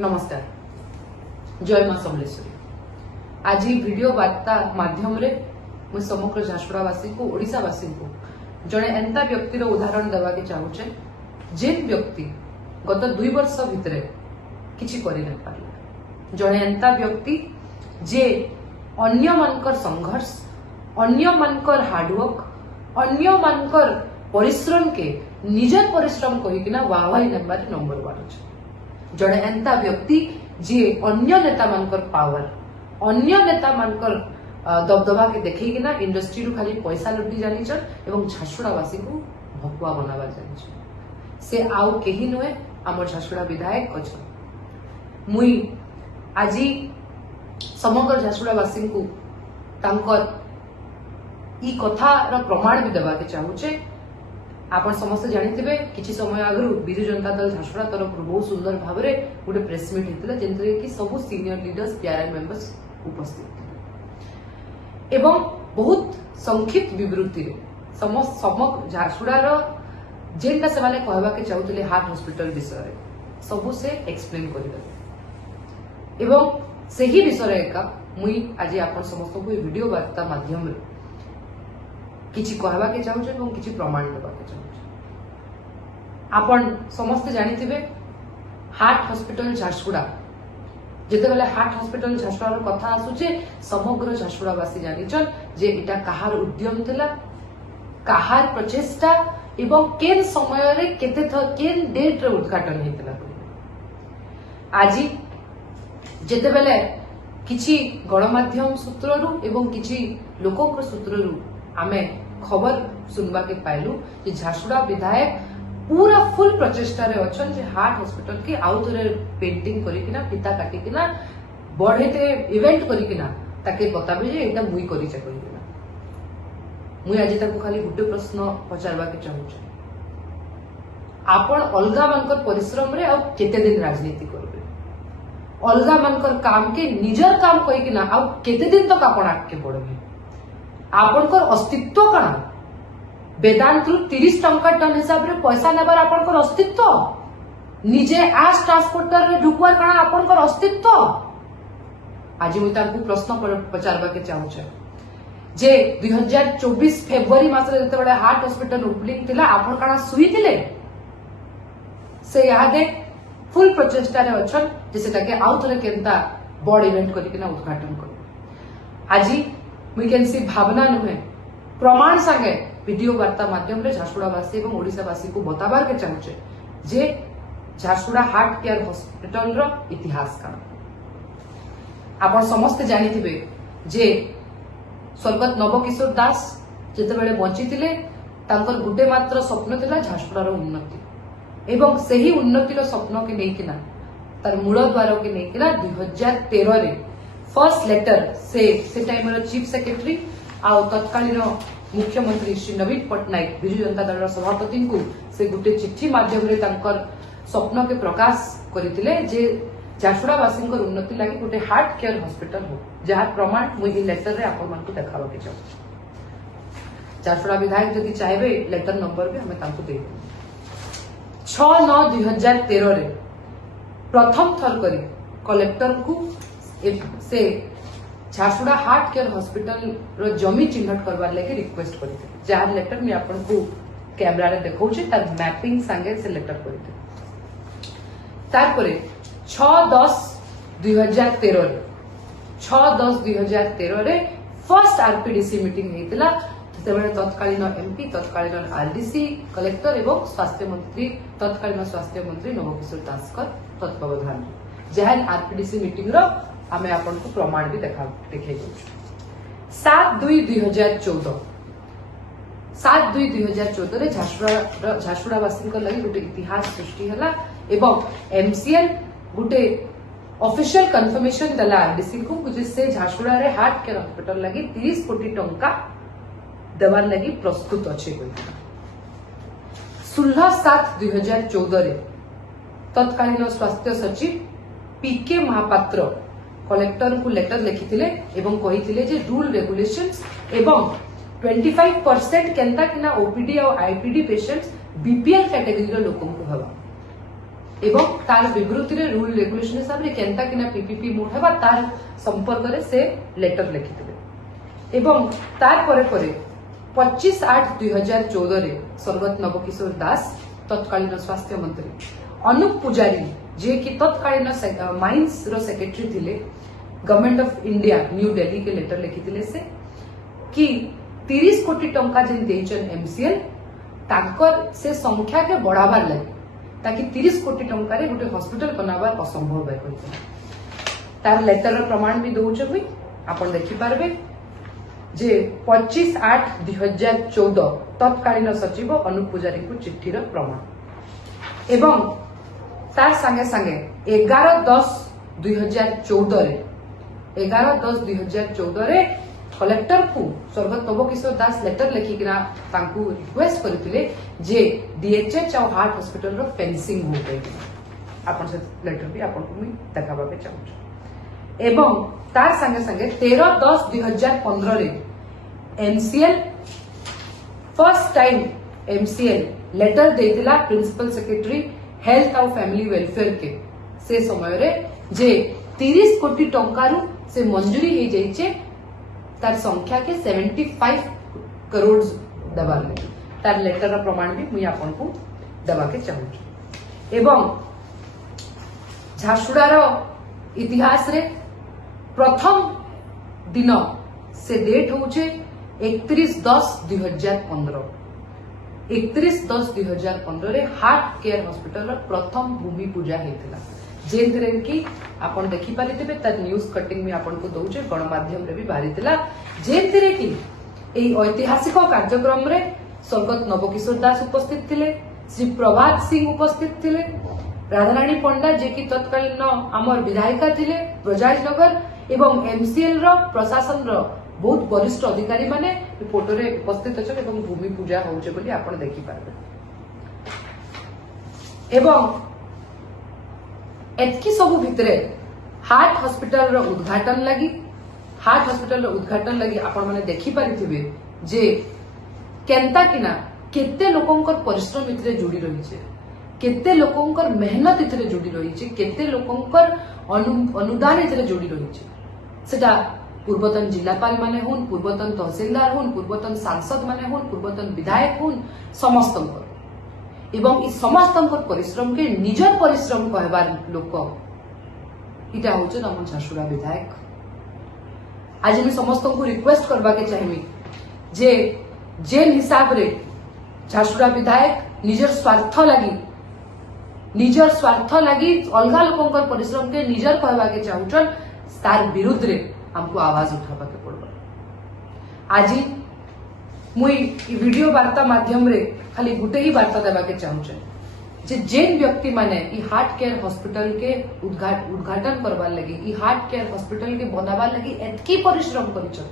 नमस्कार, जय मां समलेश्वरी। आज वीडियो वार्ता माध्यम रे मु समग्र झारसुगुड़ावासी को ओडिशावासी को जड़े एंता व्यक्तिर उदाहरण देवा के चाहूचे जेन व्यक्ति गत 2 वर्ष भितर किछि करि नै पारले। जड़े एंता व्यक्ति जे अन्य मानकर संघर्ष, अन्य मानकर हार्डवर्क, अन्य मानकर परिश्रम के निजर परिश्रम कहिकिना वाहवाही नेबार नंबर 1 अछि। जड़े एंता व्यक्ति जे अन्य नेता मानकर पावर, अन्य नेता मानकर दबदबा के देखिकिना इंडस्ट्री रू खाली पैसा लुटी जानिछन एवं झारसुगुड़ावासी को भकुआ बनावा जानिछन। से आउ केही नुहे हमर झारसुगुड़ा विधायक अछन। मुई आजी समग्र झारसुगुड़ावासी को तांकर ई कथार प्रमाण भी देवा के चाहूचे। आपण समस्त जानिथिबे किछि समय आगरु बिजु जनता दल झारसुगुड़ा तरफ बहुत सुंदर भाव रे गोटे प्रेस मीट हेतिला जेंतरे कि सब सीनियर लीडर्स पीआरआई मेंबर्स उपस्थित थे एवं बहुत संक्षिप्त विवृत्ति रे समस्त समग्र झारसुगुड़ार जेनटा से माने कहबा के चाहूतले हार्ट हॉस्पिटल विषय सब से एक्सप्लेन करिदे एवं सही विषय एका मुई आज आपण समस्त को वीडियो वार्ता माध्यम रे किछि कहबा के चाहूचे एवं किछि प्रमाण देबा के चाहूचे। आपण समस्त जानिथिबे हार्ट हॉस्पिटल झारसुगुड़ा जेते बेले हार्ट हॉस्पिटल झारसुगुड़ा कथा आसुचे समग्र झारसुगुड़ावासी जानिछन जे इटा कहार उद्यम थिला, कहार प्रचेष्टा एवं केन समय रे केते केन डेट रे उद्घाटन हेतिला। आजी जेते बेले किछि गणमाध्यम सूत्ररु एवं किछि लोकक सूत्ररु आमे खबर सुनबा के पाइलु जे झारसुगुड़ा विधायक पूरा फुल प्रचेष्टा रे अछन जे हार्ट हॉस्पिटल के आउ थरे पेंटिंग करिकिना पिता काटिकिना बढेते इवेंट करिकिना ताके बताबे जे एटा मुई करि छै कहिकिना। मुई आज ताको खाली गुटे प्रश्न पचारबा के चाहू छै, आपण अलगा मानकर परिश्रम रे आ केते दिन राजनीति करबे, अलगा मानकर काम के निजर काम कहिकिना आ केते दिन तक आपण आके पड़बे, आपनकर अस्तित्व कणा वेदांत रु 30 टंका टन हिसाब रे पैसा नेबार आपनकर अस्तित्व, निजे एस ट्रांसपोर्टर रे ढुकवार कणा आपनकर अस्तित्व। आज मुई तांकु प्रश्न पचारबा के चाहू छै जे 2024 फेब्रुआरी मास रे जते बडे हार्ट हॉस्पिटल ओपनिंग थिला आपन कणा सुई थिले से यादे फुल प्रचेष्टा रे अछन जे सेटा के आउ थरे केनता बड़ इवेंट करिकिना उद्घाटन कर। आज वी कैन सी भावना नुहे प्रमाण संगे वीडियो वार्ता माध्यम रे झारसुगुड़ावासी एवं ओडिशावासी को बताबार के चाहूचे जे झारसुगुड़ा हार्ट केयर हॉस्पिटल रो इतिहास का। आपण समस्त जानिथिबे जे स्वर्गत नवकिशोर दास जेते बेले बंचितिले तांकर गुटे मात्र स्वप्न थिला झारसुगुड़ार उन्नति एवं सही उन्नतिर स्वप्न के नेकिना तार मूल द्वार के नेकिना 2013 रे फर्स्ट लेटर से टाइम रो चीफ सेक्रेटरी आ तत्कालीन मुख्यमंत्री श्री नवीन पट्टनायक बिजु जनता दल सभापति को से गुटे चिट्ठी माध्यम रे तांकर स्वप्न के प्रकाश करथिले जे झारसुगुड़ावासी उन्नति लागि गुटे हार्ट केयर हॉस्पिटल हो, जहार प्रमाण मुई लेटर रे आपन मानकु देखाबा के चाहू। झारसुगुड़ा विधायक जदि चाहेबे लेटर नंबर भी हमें तांकु दे 6/9/2013 रे प्रथम थर करी कलेक्टर को से झारसुगुड़ा हार्ट केयर हॉस्पिटल रो जमी चिन्हट करबार लागि रिक्वेस्ट करथे, जहार लेटर में आपन को कैमरा रे देखौछि तार मैपिंग संगे से लेटर करथे। तार परे 6/10/2013 रे 6/10/2013 रे फर्स्ट आरपीडीसी मीटिंग हेतिला तेबे तत्कालीन एमपी, तत्कालीन आरडीसी, कलेक्टर एवं स्वास्थ्य मंत्री तत्कालीन स्वास्थ्य मंत्री नवकिशोर दास का तत्वावधान जहां आरपीडीसी मीटिंग रो हमें आपन को प्रमाण भी देखे 7/2/2014 7/2/2014 रे झारसुगुड़ावासी लागि गोटे इतिहास सृष्टि हला एवं एमसीएल गोटे ऑफिशियल कंफर्मेशन दला आरडीसी को जिससे झारसुगुड़ा रे हार्ट केयर हॉस्पिटल लागि 30 कोटी टंका देवार लागि प्रस्तुत अछि। 16/7/2014 रे तत्कालीन स्वास्थ्य सचिव पीके महापात्र कलेक्टर को लेटर लिखिथिले एवं कहिथिले जे रूल रेगुलेशंस एवं 25% केंता किना ओपीडी और आईपीडी पेशेंट्स बीपीएल कैटेगरी रो लोकन को हवा एवं तार विवृत्ति रे रूल रेगुलेशन हिसाब रे केनता किना पीपीपी मोड हेबा तार संपर्क रे से लेटर लिखिथिले एवं तार परे परे 25/8/2014 रे स्वर्गत नवकिशोर दास तत्कालीन स्वास्थ्य मंत्री अनुप पुजारी जे कि तत्कालीन माइंस रो सेक्रेटरी थिले government of India new Delhi के लेटर लिखिथिले से कि 30 कोटी टंका जेन देचन एमसीएल ताकर से संख्या के बढ़ावार लगे ताकि 30 कोटी टंका रे गोटे हॉस्पिटल बनावार असंभव है कहते तार लेटर प्रमाण भी दउछ हुई आपण देखि पारबे जे 25/8/2014 तत्कालीन सचिव अनुप पुजारी को चिट्ठीर प्रमाण एवं तार संगे संगे 11/10/2014 रे 11/10/2014 रे कलेक्टर को स्वर्गत नवकिशोर दास लेटर लिखिकिना तांकू रिक्वेस्ट करथिले जे डीएचएच और हार्ट हॉस्पिटल रो फेंसिंग हो गई आपण से लेटर भी आपण को मी देखाबा के चाहू एवं तार संगे संगे 13/10/2015 रे MCL first time MCL letter देथिला प्रिंसिपल सेक्रेटरी हेल्थ और फैमिली वेलफेयर के से समय रे जे 30 कोटी टंका से मंजूरी हो जाइए तार संख्या के 75 करोड़ दबार लगे तार लेटर प्रमाण भी मुझे आपन को दबा के चाहूँ एवं झारसुगुड़ार इतिहास रे प्रथम दिन से डेट होचे 31/10/2015 31/10/2015 रे हार्ट केयर हॉस्पिटल प्रथम भूमि पूजा होता जेनरे कि आपण देखि पारिथिबे त न्यूज कटिंग में आपण को दउचे गणमाध्यम रे भी बारिथिला जेनरे कि एई ऐतिहासिक कार्यक्रम रे स्वर्गत नवकिशोर दास उपस्थित थिले श्री प्रभात सिंह उपस्थित थिले राधारानी पंडा जे कि तत्कालीन आमर विधायिका थिले ब्रजराजनगर एवं एमसीएल रो प्रशासन रो बहुत वरिष्ठ अधिकारी माने फोटो रे उपस्थित अछन एवं भूमि पूजा होउचे बोली आपण देखि पारबे एवं एतकी सबु भितरे हार्ट हॉस्पिटल उद्घाटन लगी आपण माने देखि पारिथिबे जे केनता किना केते लोकंकर परिश्रम इतरे जुड़ी रही छे केते लोकंकर मेहनत इतरे जुड़ी रही छे केते लोकंकर अनुदान इतरे जुड़ी रही छे सेटा पूर्वतन जिलापाल माने हुन पूर्वतन तहसीलदार हुन पूर्वतन सांसद माने हुन पूर्वतन विधायक हुन समस्तंकर एवं इस समस्तंकर परिश्रम के निजर परिश्रम कहबार लोक इटा होचे हम झारसुगुड़ा विधायक आज मैं समस्त को रिक्वेस्ट करबा के चाहिए जे जेन हिसाब रे झारसुगुड़ा विधायक निजर स्वार्थ लगी अलगा लोकंकर परिश्रम के निजर कहबा के चाहूचन तार विरुद्ध रे हमको आवाज उठाबा के पड़बा आज मुई वीडियो वार्ता माध्यम रे खाली गुटे ही वार्ता देवा के चाहूचे जे जेन व्यक्ति माने ई हार्ट केयर हॉस्पिटल के उद्घाटन करबार लगी ई हार्ट केयर हॉस्पिटल के बनाबार लगी एतकी परिश्रम करिछन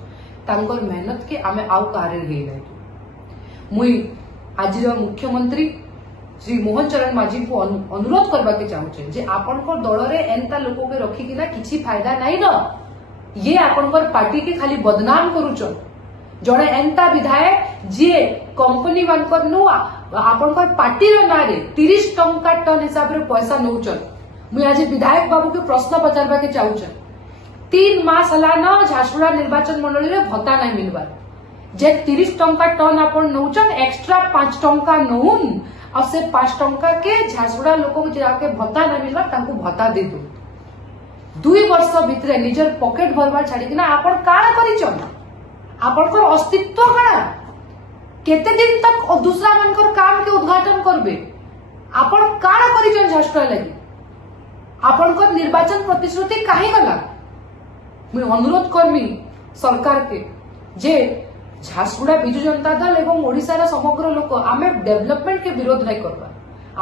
तांकर मेहनत के आमे आउ कारे हेई नै मुई आज मुख्यमंत्री श्री मोहन चरण माझी को अनुरोध करबा के चाहूचे जे आपनकर दल रे एंता लोको के रखी किना किछि फायदा नै न ये आपनकर पार्टी के खाली बदनाम करूछन जड़े एंता विधायक जी कंपनी मानकर नु आपनकर पार्टी रो ना रे 30 टंका टन हिसाब रे पैसा नउचन मुई आज विधायक बाबू के प्रश्न पचारबा के चाहूचन 3 मास हला न झारसुगुड़ा निर्वाचन मंडली रे भत्ता नै मिलबार जे 30 टंका टन आपन नउचन एक्स्ट्रा 5 टंका नउन और से 5 टंका के झारसुगुड़ा लोक जाके भत्ता नै मिलबार तांको भत्ता दे दो 2 वर्ष भितरे निजर पॉकेट भरबार छाडी किना आपन काळा करिचन आपनकर अस्तित्व काना केते दिन तक दूसरा मनकर काम के उद्घाटन करबे आपण काना करिचन झारसुगुड़ा लागि आपनकर निर्वाचन प्रतिश्रुति काहे गला मैं अनुरोध करमी सरकार के जे झारसुगुड़ा बिजु जनता दल एवं ओडिसा रा समग्र लोक आमे डेवलपमेंट के विरोध नै करबा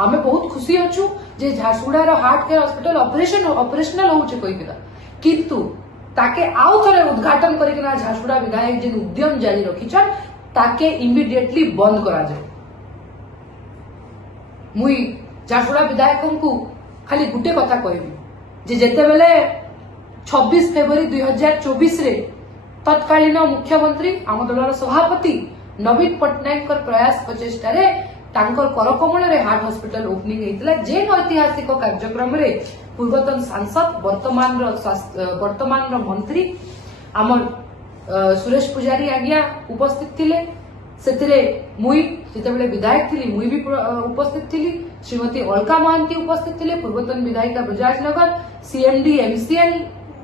आमे बहुत खुशी अछु जे झारसुगुड़ा रो हार्ट केयर हॉस्पिटल ऑपरेशनल होउचे कहिकिना किंतु ताके आउ थरे उद्घाटन करिकिना झारसुगुड़ा विधायक जे उद्यम जारी रखिछन ताके इमिडिएटली बंद करा जाय मुई झारसुगुड़ा विधायक को खाली गुटे कथा कहबी जे जेते बेले 26 फेब्रुआरी 2024 रे तत्कालीन मुख्यमंत्री आम दलर सभापति नवीन पट्टनायक प्रयास प्रचेष्टा तांकर करकमल रे हार्ट हॉस्पिटल ओपनिंग हेतिला जे ऐतिहासिक कार्यक्रम रे पूर्वतन सांसद वर्तमान मंत्री आमर सुरेश पुजारी आज्ञा उपस्थित थिले सेतिरे मुई जेतेबेले विधायक थिली मुई भी उपस्थित थिली श्रीमती अलका महांती उपस्थित थिले पूर्वतन विधायिका ब्रजराज नगर सीएमडी एमसीएल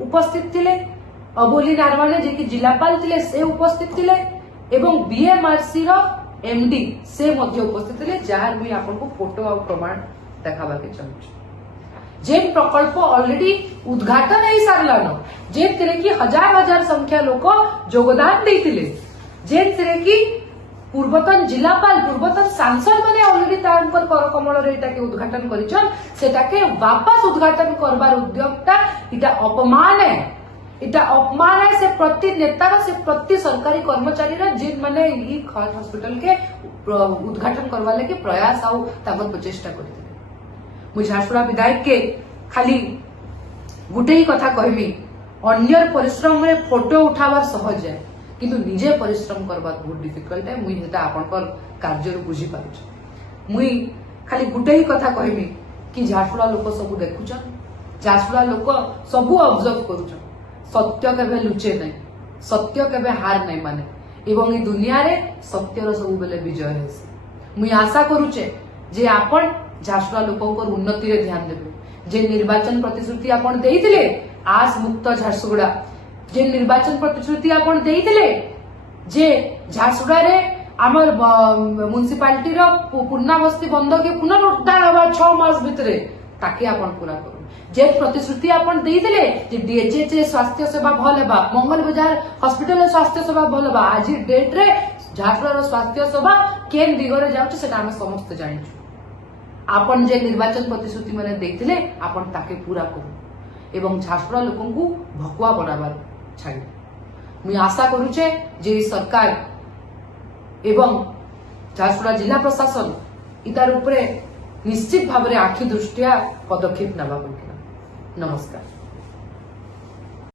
उपस्थित थिले अबोली नारवाने जे कि जिलापाल थिले से उपस्थित थिले एवं बीएमआरसी रो एमडी से मध्य उपस्थित थिले जहार मुई आपनको फोटो और प्रमाण देखाबा के चाहूछी जे प्रकल्प ऑलरेडी उद्घाटन हो सारलान जे तिरे की हजार हजार संख्या लोक योगदान देथिले जे तिरे की पूर्वतन जिलापाल पूर्वतन सांसद माने ऑलरेडी तांकर करकमल रे एटा के उद्घाटन करिछन सेटा के वापस उद्घाटन करबार उद्योगटा इटा अपमान है से प्रति नेतार से प्रति सरकारी कर्मचारी जिन माने ई हार्ट हॉस्पिटल के उद्घाटन करवा लगे प्रयास आउ तांकर प्रचेष्टा करथिले मु झारसुगुड़ा विधायक के खाली गुटे ही कथा कहबी अन्यर परिश्रम रे फोटो उठावार सहज है किंतु निजे परिश्रम करवा बहुत डिफिकल्ट है मुई हेता आपनकर कार्य बुझी पारुछ मुई खाली गुटे ही कथा कहबी कि झारसुगुड़ा लोक सब देखुछन झारसुगुड़ा लोक सब ऑब्जर्व करूछन सत्य केबे लुचे नहीं सत्य केबे हार नहीं माने एवं ई दुनिया रे सत्यर सब बेले विजय हेसी मुई आशा करूचे जे आपण झारसुगुड़ा लोकंकर उन्नति रे ध्यान देबे जे निर्वाचन प्रतिश्रुति आपण देइथिले आस मुक्त झारसुगुड़ा जे निर्वाचन प्रतिश्रुति आपण देइथिले जे झारसुगुड़ा रे आमर म्युनिसिपालिटी रो पूर्णावस्थी बंध के पुनरुद्धार हवा 6 मास भितरे ताके आपण पूरा करू जे प्रतिश्रुति आपण देइथिले जे डीएचएच स्वास्थ्य सेवा भल हेबा मंगल बाजार हॉस्पिटल स्वास्थ्य सेवा भल हेबा आज डेट रे झारसुगुड़ा रो स्वास्थ्य सेवा केन दिगरे जाउछ सेटा हम समस्त जानिछु आपण जे निर्वाचन प्रतिश्रुति माने देइथिले आपण ताके पूरा करू एवं झारसुगुड़ा लोकंकु भकुआ बनाबार छाड़ी मुई आशा करूचे जे सरकार एवं झारसुगुड़ा जिला प्रशासन इतार उपरे निश्चित भाव में आखि दृष्टिया पदक्षेप नवा नमस्कार।